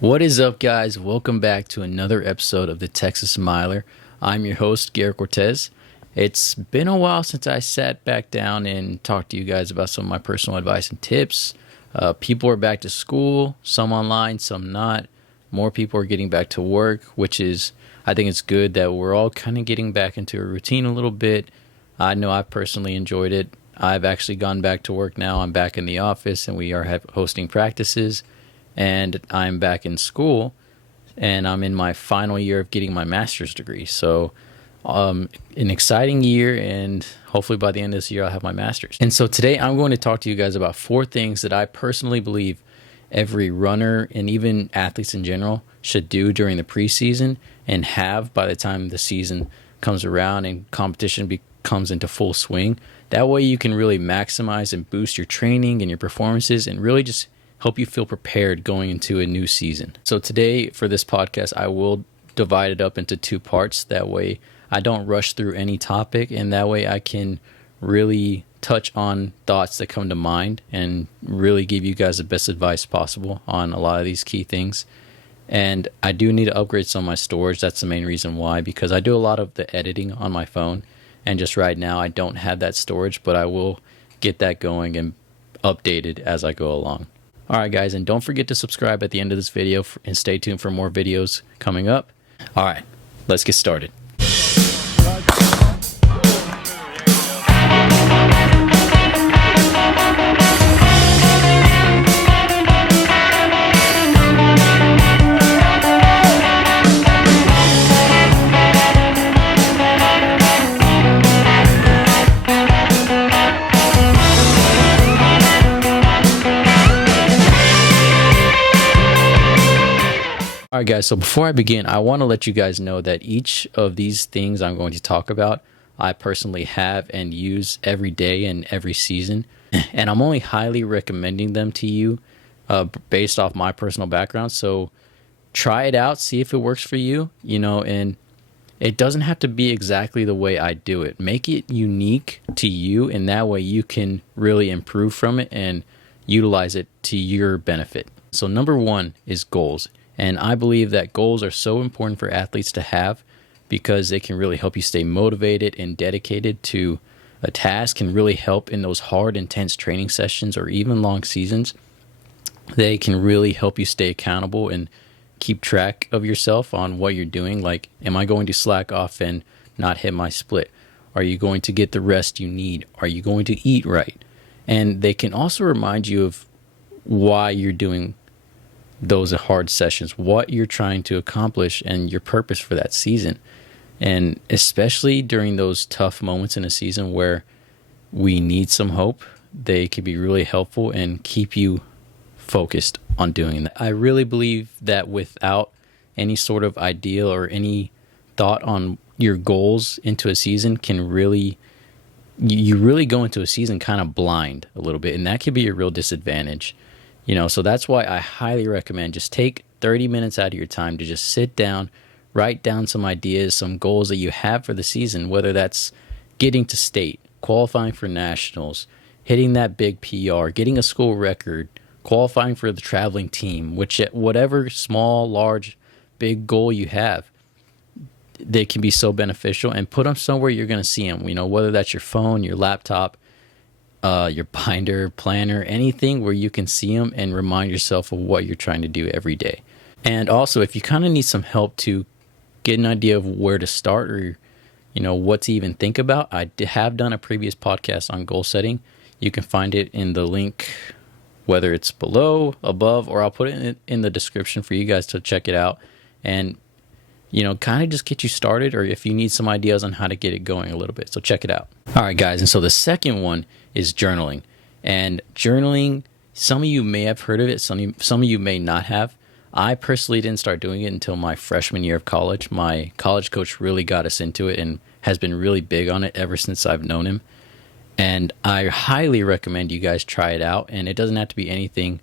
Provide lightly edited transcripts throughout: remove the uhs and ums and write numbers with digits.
What is up, guys? Welcome back to another episode of the Texas Miler. I'm your host, Garrett Cortez. It's been a while since I sat back down and talked to you guys about some of my personal advice and tips. People are back to school, some online, some not. More people are getting back to work, I think it's good that we're all kind of getting back into a routine a little bit. I know I've personally enjoyed it. I've actually gone back to work now. I'm back in the office and we are hosting practices. And I'm back in school, and I'm in my final year of getting my master's degree. So, an exciting year, and hopefully by the end of this year, I'll have my master's. And so today, I'm going to talk to you guys about 4 things that I personally believe every runner and even athletes in general should do during the preseason and have by the time the season comes around and competition comes into full swing. That way, you can really maximize and boost your training and your performances and really just help you feel prepared going into a new season. So today for this podcast, I will divide it up into 2 parts. That way I don't rush through any topic, and that way I can really touch on thoughts that come to mind and really give you guys the best advice possible on a lot of these key things. And I do need to upgrade some of my storage. That's the main reason why, because I do a lot of the editing on my phone, and just right now I don't have that storage, but I will get that going and updated as I go along. All right, guys, and don't forget to subscribe at the end of this video and stay tuned for more videos coming up. All right, let's get started. All right, guys, so before I begin, I want to let you guys know that each of these things I'm going to talk about, I personally have and use every day and every season. And I'm only highly recommending them to you based off my personal background. So try it out, see if it works for you, and it doesn't have to be exactly the way I do it. Make it unique to you, and that way you can really improve from it and utilize it to your benefit. So number 1 is goals. And I believe that goals are so important for athletes to have because they can really help you stay motivated and dedicated to a task, and really help in those hard, intense training sessions or even long seasons. They can really help you stay accountable and keep track of yourself on what you're doing. Like, am I going to slack off and not hit my split? Are you going to get the rest you need? Are you going to eat right? And they can also remind you of why you're doing those hard sessions, what you're trying to accomplish, and your purpose for that season. And especially during those tough moments in a season where we need some hope, they can be really helpful and keep you focused on doing that. I really believe that without any sort of ideal or any thought on your goals into a season you really go into a season kind of blind a little bit, and that can be a real disadvantage. So that's why I highly recommend just take 30 minutes out of your time to just sit down, write down some ideas, some goals that you have for the season, whether that's getting to state, qualifying for nationals, hitting that big PR, getting a school record, qualifying for the traveling team, whatever small, large, big goal you have, they can be so beneficial, and put them somewhere you're going to see them, whether that's your phone, your laptop, your binder, planner, anything where you can see them and remind yourself of what you're trying to do every day. And also, if you kind of need some help to get an idea of where to start or, what to even think about, I have done a previous podcast on goal setting. You can find it in the link, whether it's below, above, or I'll put it in the description for you guys to check it out. And kind of just get you started, or if you need some ideas on how to get it going a little bit. So check it out. All right, guys. And so the second one is journaling. And journaling, some of you may have heard of it. Some of you may not have. I personally didn't start doing it until my freshman year of college. My college coach really got us into it and has been really big on it ever since I've known him. And I highly recommend you guys try it out. And it doesn't have to be anything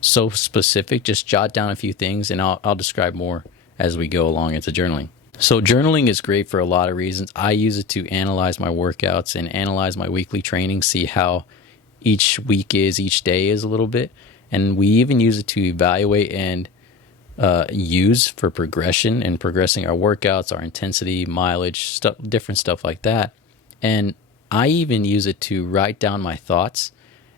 so specific. Just jot down a few things, and I'll describe more as we go along into journaling. So journaling is great for a lot of reasons. I use it to analyze my workouts and analyze my weekly training, see how each week is, each day is a little bit. And we even use it to evaluate and use for progression and progressing our workouts, our intensity, mileage, stuff, different stuff like that. And I even use it to write down my thoughts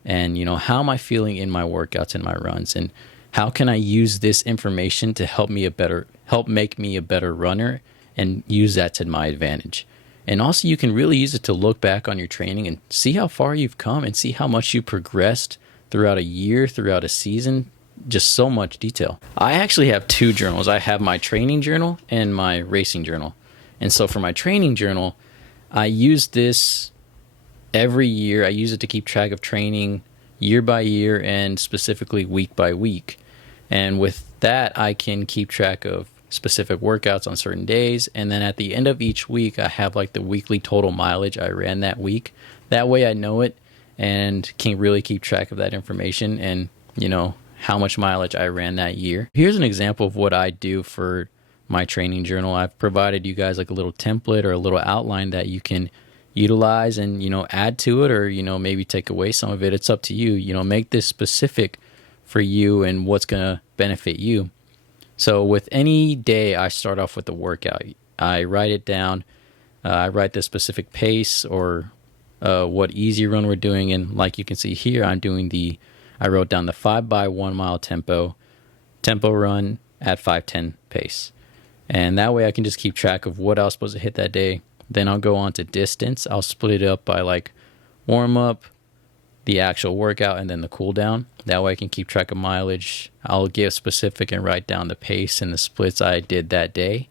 and, how am I feeling in my workouts and my runs, and how can I use this information to help make me a better runner and use that to my advantage. And also you can really use it to look back on your training and see how far you've come and see how much you progressed throughout a year, throughout a season, just so much detail. I actually have two journals. I have my training journal and my racing journal. And so for my training journal, I use this every year. I use it to keep track of training year by year and specifically week by week. And with that, I can keep track of specific workouts on certain days. And then at the end of each week, I have like the weekly total mileage I ran that week. That way I know it and can really keep track of that information and, how much mileage I ran that year. Here's an example of what I do for my training journal. I've provided you guys like a little template or a little outline that you can utilize and, add to it, or, maybe take away some of it. It's up to you. Make this specific for you and what's going to benefit you. So with any day, I start off with the workout. I write it down. I write the specific pace or what easy run we're doing. And like you can see here, I wrote down the 5x1 mile tempo run at 5:10 pace. And that way I can just keep track of what I was supposed to hit that day. Then I'll go on to distance. I'll split it up by like warm up, the actual workout, and then the cool down. That way I can keep track of mileage. I'll get specific and write down the pace and the splits I did that day.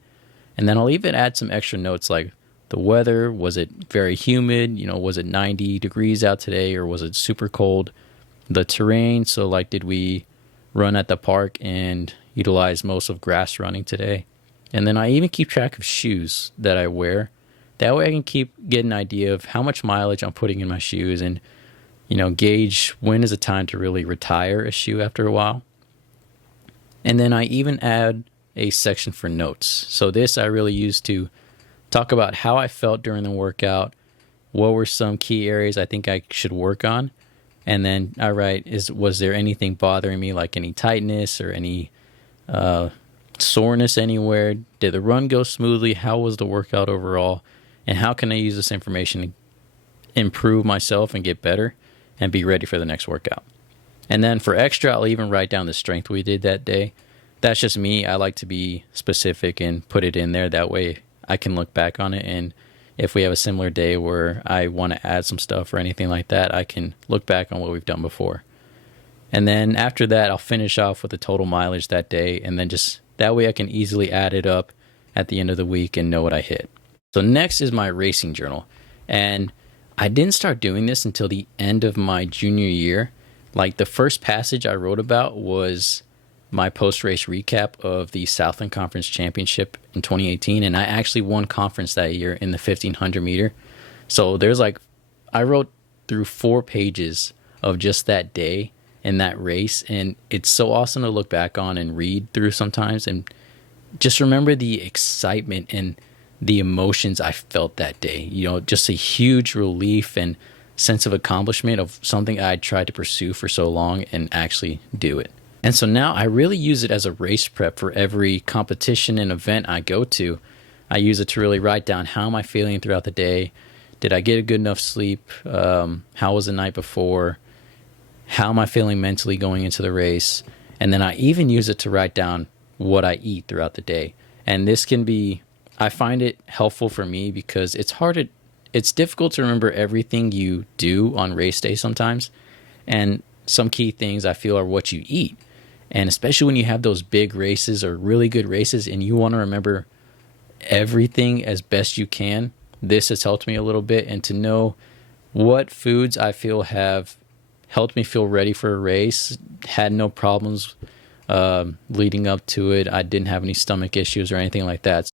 And then I'll even add some extra notes like the weather. Was it very humid? Was it 90 degrees out today, or was it super cold? The terrain. So like, did we run at the park and utilize most of grass running today? And then I even keep track of shoes that I wear. That way I can get an idea of how much mileage I'm putting in my shoes and, gauge when is the time to really retire a shoe after a while. And then I even add a section for notes. So this I really use to talk about how I felt during the workout, what were some key areas I think I should work on. And then I write, was there anything bothering me, like any tightness or any soreness anywhere? Did the run go smoothly? How was the workout overall? And how can I use this information to improve myself and get better and be ready for the next workout? And then for extra, I'll even write down the strength we did that day. That's just me. I like to be specific and put it in there. That way I can look back on it, and if we have a similar day where I want to add some stuff or anything like that, I can look back on what we've done before. And then after that, I'll finish off with the total mileage that day, and then just that way I can easily add it up at the end of the week and know what I hit. So next is my racing journal. And I didn't start doing this until the end of my junior year. Like, the first passage I wrote about was my post-race recap of the Southland Conference Championship in 2018, and I actually won conference that year in the 1500 meter. So I wrote through 4 pages of just that day and that race, and it's so awesome to look back on and read through sometimes and just remember the excitement and the emotions I felt that day. Just a huge relief and sense of accomplishment of something I tried to pursue for so long and actually do it. And so now I really use it as a race prep for every competition and event I go to. I use it to really write down, how am I feeling throughout the day? Did I get a good enough sleep? How was the night before? How am I feeling mentally going into the race? And then I even use it to write down what I eat throughout the day. And this I find it helpful for me because it's difficult to remember everything you do on race day sometimes. And some key things I feel are what you eat. And especially when you have those big races or really good races and you want to remember everything as best you can, this has helped me a little bit. And to know what foods I feel have helped me feel ready for a race, had no problems leading up to it. I didn't have any stomach issues or anything like that.